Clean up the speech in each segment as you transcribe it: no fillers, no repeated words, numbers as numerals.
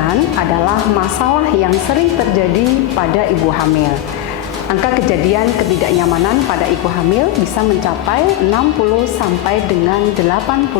persalinan adalah masalah yang sering terjadi pada ibu hamil. Angka kejadian ketidaknyamanan pada ibu hamil bisa mencapai 60 sampai dengan 80%.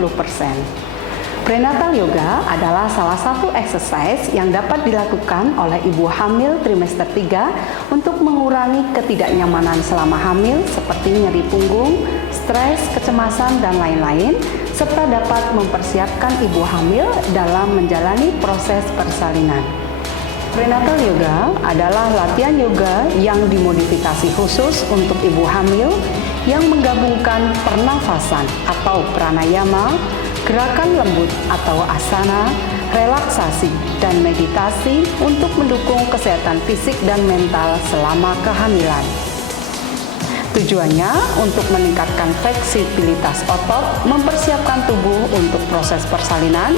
Prenatal yoga adalah salah satu exercise yang dapat dilakukan oleh ibu hamil trimester 3 untuk mengurangi ketidaknyamanan selama hamil seperti nyeri punggung, stres, kecemasan, dan lain-lain, serta dapat mempersiapkan ibu hamil dalam menjalani proses persalinan. Prenatal yoga adalah latihan yoga yang dimodifikasi khusus untuk ibu hamil yang menggabungkan pernafasan atau pranayama, gerakan lembut atau asana, relaksasi, dan meditasi untuk mendukung kesehatan fisik dan mental selama kehamilan. Tujuannya untuk meningkatkan fleksibilitas otot, mempersiapkan tubuh untuk proses persalinan,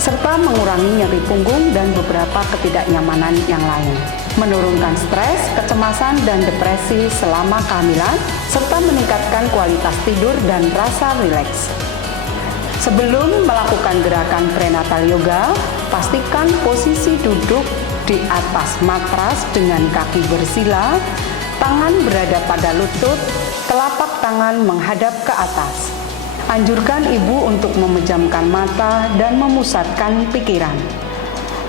serta mengurangi nyeri punggung dan beberapa ketidaknyamanan yang lain, menurunkan stres, kecemasan, dan depresi selama kehamilan, serta meningkatkan kualitas tidur dan rasa rileks. Sebelum melakukan gerakan prenatal yoga, pastikan posisi duduk di atas matras dengan kaki bersila, tangan berada pada lutut, telapak tangan menghadap ke atas. Anjurkan ibu untuk memejamkan mata dan memusatkan pikiran.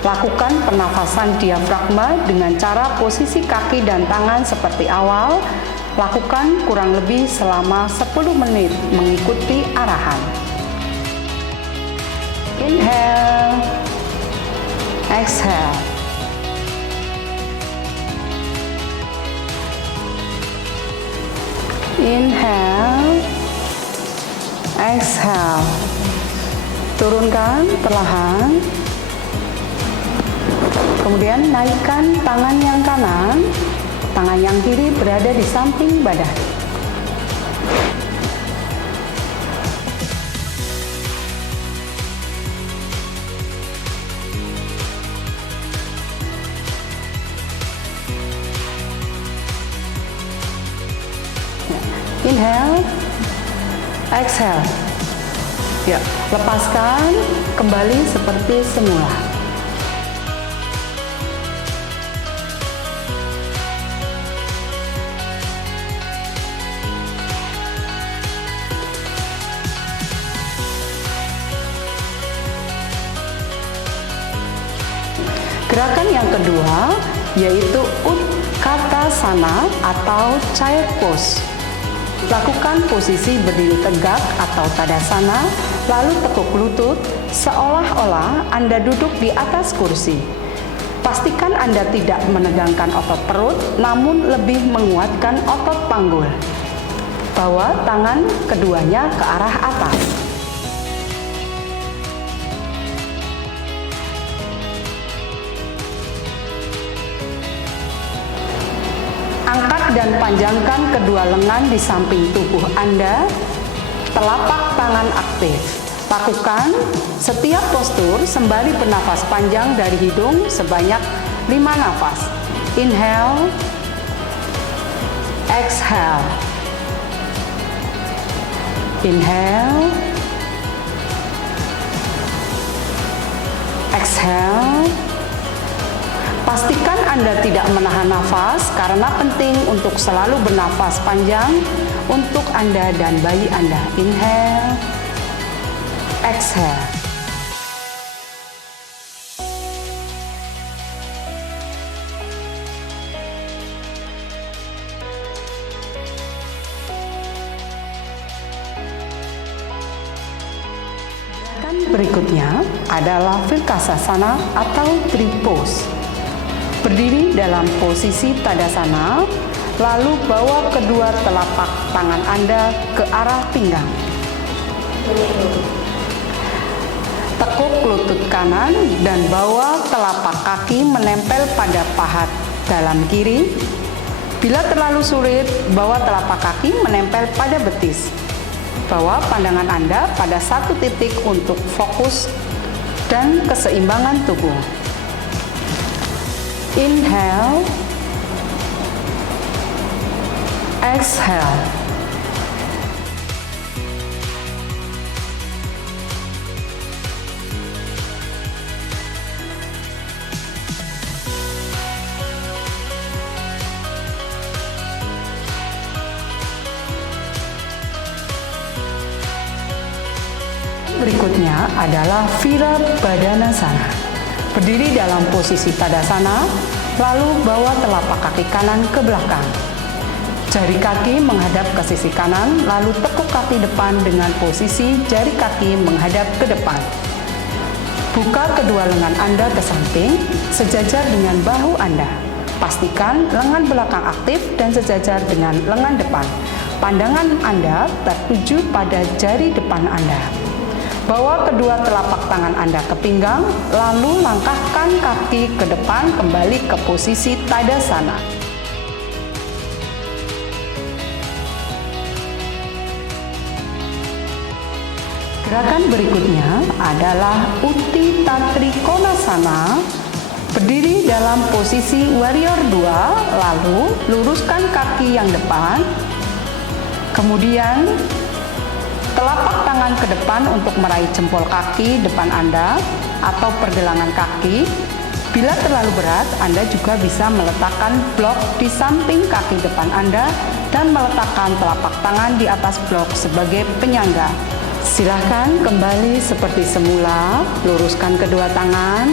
Lakukan pernafasan diafragma dengan cara posisi kaki dan tangan seperti awal. Lakukan kurang lebih selama 10 menit mengikuti arahan. Inhale, exhale. Inhale, exhale. Turunkan perlahan. Kemudian naikkan tangan yang kanan, tangan yang kiri berada di samping badan. Inhale, exhale. Ya, lepaskan kembali seperti semula. Gerakan yang kedua yaitu Utkatasana atau child pose. Lakukan posisi berdiri tegak atau tadasana, lalu tekuk lutut seolah-olah Anda duduk di atas kursi. Pastikan Anda tidak menegangkan otot perut, namun lebih menguatkan otot panggul. Bawa tangan keduanya ke arah atas. Angkat dan panjangkan kedua lengan di samping tubuh Anda, telapak tangan aktif. Lakukan setiap postur sembari bernafas panjang dari hidung sebanyak 5 nafas. Inhale, exhale. Inhale, exhale. Pastikan Anda tidak menahan nafas karena penting untuk selalu bernafas panjang untuk Anda dan bayi Anda. Inhale, exhale. Gerakan berikutnya adalah Virkasasana atau tree pose. Berdiri dalam posisi tadasana, lalu bawa kedua telapak tangan Anda ke arah pinggang. Tekuk lutut kanan dan bawa telapak kaki menempel pada pahat dalam kiri. Bila terlalu sulit, bawa telapak kaki menempel pada betis. Bawa pandangan Anda pada satu titik untuk fokus dan keseimbangan tubuh. Inhale, exhale. berikutnya adalah Virabhadanasana. Berdiri dalam posisi Tadasana, lalu bawa telapak kaki kanan ke belakang. Jari kaki menghadap ke sisi kanan, lalu tekuk kaki depan dengan posisi jari kaki menghadap ke depan. Buka kedua lengan Anda ke samping, sejajar dengan bahu Anda. Pastikan lengan belakang aktif dan sejajar dengan lengan depan. Pandangan Anda tertuju pada jari depan Anda. Bawa kedua telapak tangan Anda ke pinggang, lalu langkahkan kaki ke depan kembali ke posisi Tadasana. Gerakan berikutnya adalah Utthita Trikonasana. Berdiri dalam posisi Warrior 2, lalu luruskan kaki yang depan, kemudian telapak tangan ke depan untuk meraih jempol kaki depan Anda atau pergelangan kaki. Bila terlalu berat, Anda juga bisa meletakkan blok di samping kaki depan Anda dan meletakkan telapak tangan di atas blok sebagai penyangga. Silahkan kembali seperti semula, luruskan kedua tangan,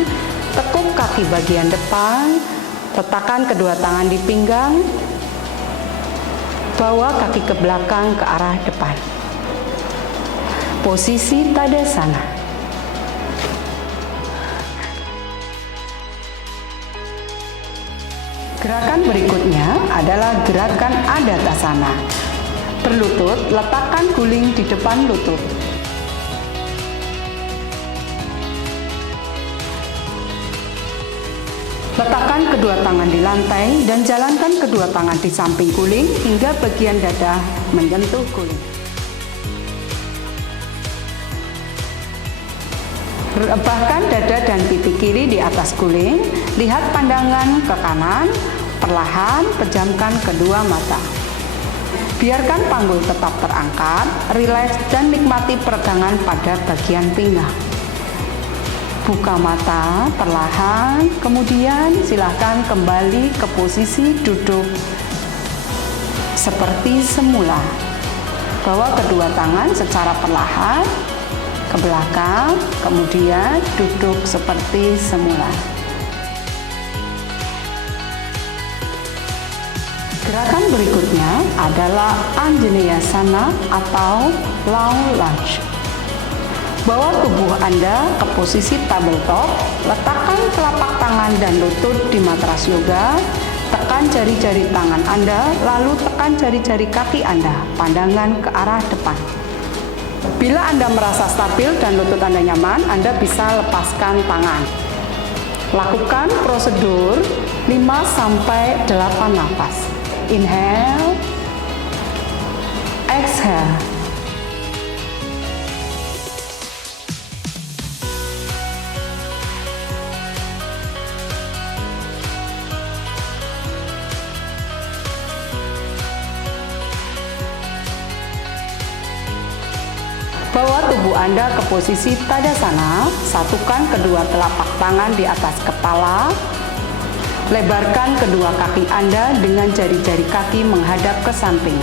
tekuk kaki bagian depan, letakkan kedua tangan di pinggang, bawa kaki ke belakang ke arah depan. Posisi Tadasana. Gerakan berikutnya adalah gerakan Adatasana. Berlutut, letakkan guling di depan lutut. Letakkan kedua tangan di lantai dan jalankan kedua tangan di samping guling hingga bagian dada menyentuh guling. Rebahkan dada dan pipi kiri di atas guling, lihat pandangan ke kanan, perlahan pejamkan kedua mata. Biarkan panggul tetap terangkat, rileks dan nikmati peregangan pada bagian pinggang. Buka mata perlahan, kemudian silakan kembali ke posisi duduk seperti semula. Bawa kedua tangan secara perlahan ke belakang, kemudian duduk seperti semula. Gerakan berikutnya adalah Anjaneyasana atau Long Lunge. Bawa tubuh Anda ke posisi tabletop, letakkan telapak tangan dan lutut di matras yoga, tekan jari-jari tangan Anda, lalu tekan jari-jari kaki Anda, pandangan ke arah depan. Bila Anda merasa stabil dan lutut Anda nyaman, Anda bisa lepaskan tangan. Lakukan prosedur 5-8 nafas. Inhale, exhale. Bawa tubuh Anda ke posisi Tadasana, satukan kedua telapak tangan di atas kepala, lebarkan kedua kaki Anda dengan jari-jari kaki menghadap ke samping.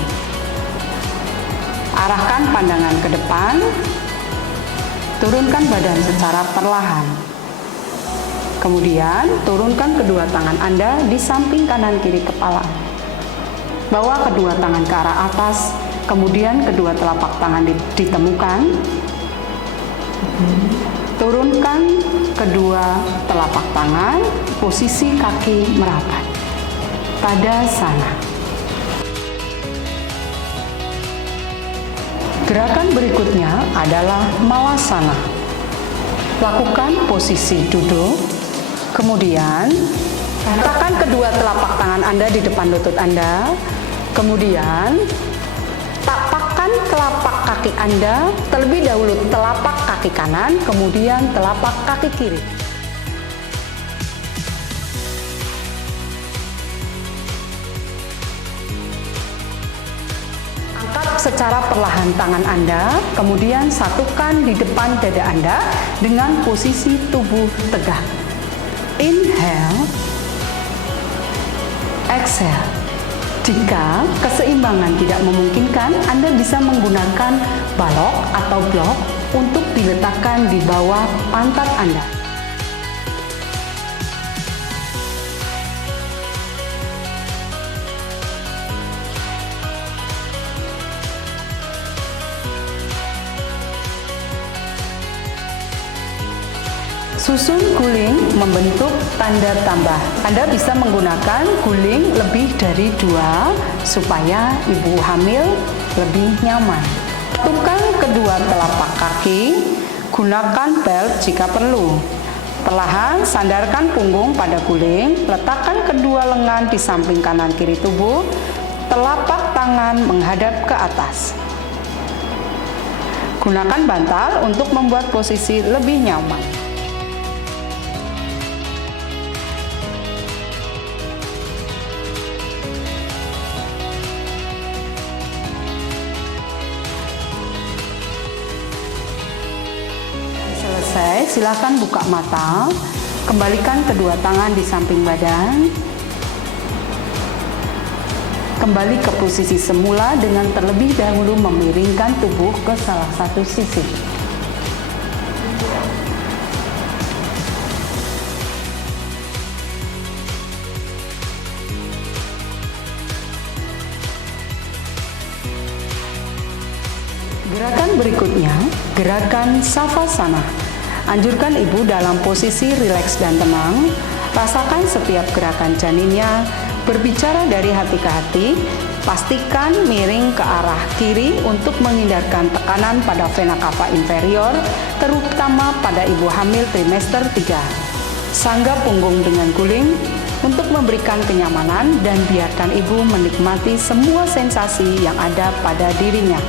Arahkan pandangan ke depan, turunkan badan secara perlahan. Kemudian, turunkan kedua tangan Anda di samping kanan kiri kepala. Bawa kedua tangan ke arah atas, kemudian kedua telapak tangan ditemukan. Turunkan kedua telapak tangan, posisi kaki merapat. Tadasana. Gerakan berikutnya adalah Malasana. Lakukan posisi duduk, kemudian letakkan kedua telapak tangan Anda di depan lutut Anda, kemudian tapakkan telapak kaki Anda, terlebih dahulu telapak kaki kanan, kemudian telapak kaki kiri. Angkat secara perlahan tangan Anda, kemudian satukan di depan dada Anda dengan posisi tubuh tegak. Inhale, exhale. Jika keseimbangan tidak memungkinkan, Anda bisa menggunakan balok atau blok untuk diletakkan di bawah pantat Anda. Susun guling membentuk tanda tambah. Anda bisa menggunakan guling lebih dari 2 supaya ibu hamil lebih nyaman. Satukan kedua telapak kaki, gunakan belt jika perlu. Perlahan sandarkan punggung pada guling, letakkan kedua lengan di samping kanan kiri tubuh, telapak tangan menghadap ke atas. Gunakan bantal untuk membuat posisi lebih nyaman. Selesai, silakan buka mata, kembalikan kedua tangan di samping badan, kembali ke posisi semula dengan terlebih dahulu memiringkan tubuh ke salah satu sisi. Gerakan berikutnya, gerakan Savasana. Anjurkan ibu dalam posisi rileks dan tenang, rasakan setiap gerakan janinnya, berbicara dari hati ke hati, pastikan miring ke arah kiri untuk menghindarkan tekanan pada vena cava inferior, terutama pada ibu hamil trimester 3. Sanggah punggung dengan guling untuk memberikan kenyamanan dan biarkan ibu menikmati semua sensasi yang ada pada dirinya.